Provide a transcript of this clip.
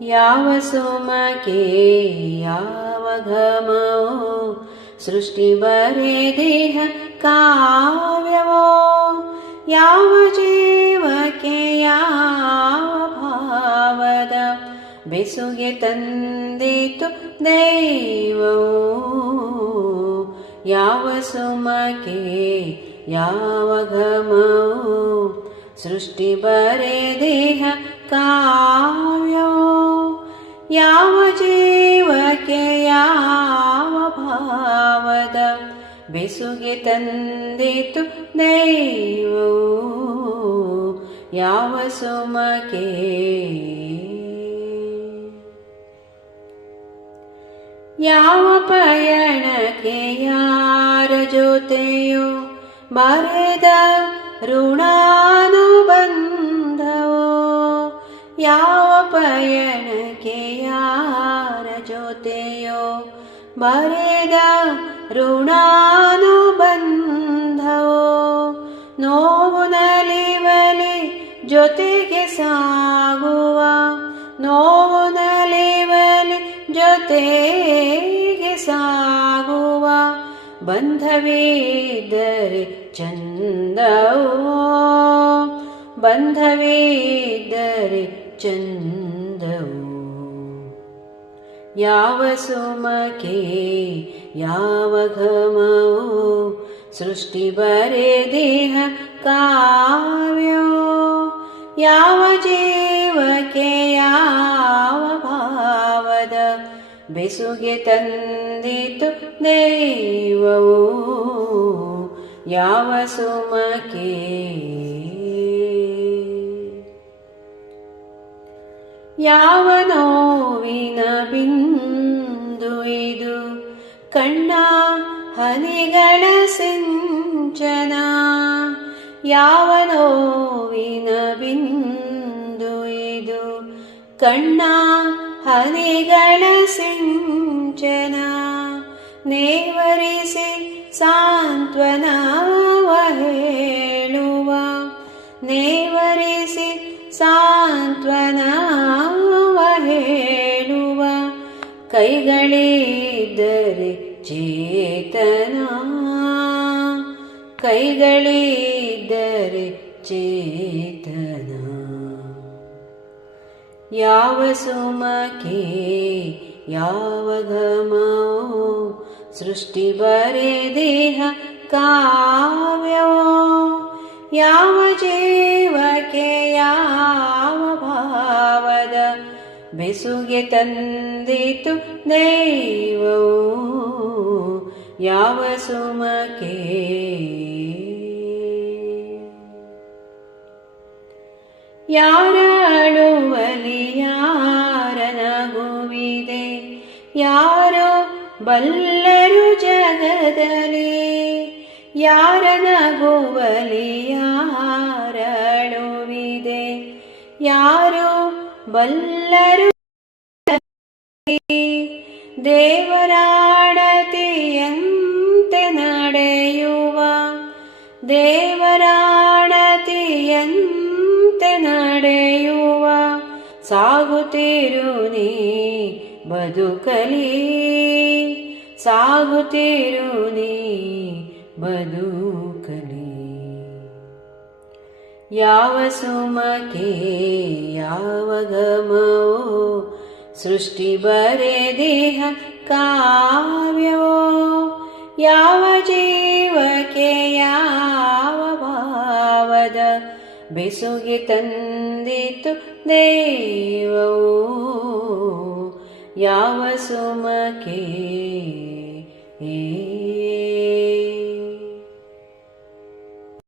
ಯಾವ ಸುಮಕೆ ಯಾವ ಘಮವೋ ಸೃಷ್ಟಿ ಬರೆದಿಹ ಕಾವ್ಯವೋ ಯಾವ ಜೀವಕ್ಕೆ ಯಾವ ಭಾವದ ಬೆಸುಗೆ ತಂದಿತು ದೈವವು ಯಾವ ಸುಮಕೆ ಯಾವ ಘಮವೋ ಸೃಷ್ಟಿ ಬರೆದಿಹ ಕಾವ್ಯವೋ ಯಾವ ಜೀವಕ್ಕೆ ಯಾವ ಭಾವದ ಬೆಸುಗೆ ತಂದಿತು ದೈವವು ಯಾವ ಸುಮಕೆ ಯಾವ ಪಯಣಕ್ಕೆ ಯಾರ ಜೊತೆಯೋ ಬರೆದ ಋಣಾನುಬಂಧವೋ ಯಾವ ಪಯಣಕ್ಕೆ ಯಾರ ಜೊತೆಯೋ ಬರೆದ ಋಣಾನುಬಂಧವೋ ನೋವು ನಲಿವಲಿ ಜೊತೆಗೆ ಸಾಗುವ ನೋವು ನಲಿವಲಿ ಜೊತೆಗೆ ಸಾಗುವ ಬಂಧವಿದ್ದರೆ ಚಂದವೋ ಬಂಧವಿದ್ದರೆ ಚಂದವೋ ಯಾವ ಸುಮಕೆ ಯಾವ ಘಮವೋ ಸೃಷ್ಟಿ ಬರೆದಿಹ ಕಾವ್ಯವೋ ಯಾವ ಜೀವಕ್ಕೆ ಯಾವ ಭಾವದ ಬೆಸುಗೆ ತಂದಿತು ದೈವವು ಯಾವ ಸುಮಕೆ ಯಾವ ನೋವಿನ ಬಿಂದು ಇದು ಕಣ್ಣ ಹನಿಗಳ ಸಿಂಚನ ಯಾವ ನೋವಿನ ಬಿಂದು ಇದು ಕಣ್ಣ ಹನಿಗಳ ಸಿಂಚನ ನೇವರಿಸಿ ಸಾಂತ್ವನವ ಹೇಳುವ ನೇವರಿಸಿ ಸಾಂತ್ವನವ ಹೇಳುವ ಕೈಗಳಿದ್ದರೆ ಚೇತನ ಕೈಗಳಿದ್ದರೆ ಚೇತನ ಯಾವ ಸುಮಕೆ ಯಾವ ಘಮವೋ ಸೃಷ್ಟಿ ಬರೆದಿಹ ಕಾವ್ಯವೋ ಯಾವ ಜೀವಕ್ಕೆ ಯಾವ ಭಾವದ ಬೆಸುಗೆ ತಂದಿತು ದೈವವು ಯಾವ ಸುಮಕೆ ಯಾರ ಅಳುವಲಿ ಯಾರ ನಗುವಿದೆ ಯಾರೋ ಬಲ್ಲರು ಜಗದಲ್ಲಿ ಯಾರ ನಗುವಲಿ ಯಾರ ಅಳುವಿದೆ ಯಾರೋ ಬಲ್ಲರು ದೇವರಾಣತಿಯಂತೆ ನಡೆಯುವ ದೇವರಾಣತಿಯಂತೆ ನಡೆಯುವ ಸಾಗುತ್ತಿರು ನೀ ಬದುಕಲಿ ಸಾಗುತ್ತಿರು ನೀ ಬದುಕಲಿ ಯಾವ ಸುಮಕೆ ಯಾವ ಘಮವೋ ಸೃಷ್ಟಿ ಬರೆದಿಹ ಕಾವ್ಯವೋ ಯಾವ ಜೀವಕ್ಕೆ ಯಾವ ಭಾವದ ಬೆಸುಗೆ ತಂದಿತು ದೈವವು ಯಾವ ಸುಮಕೆ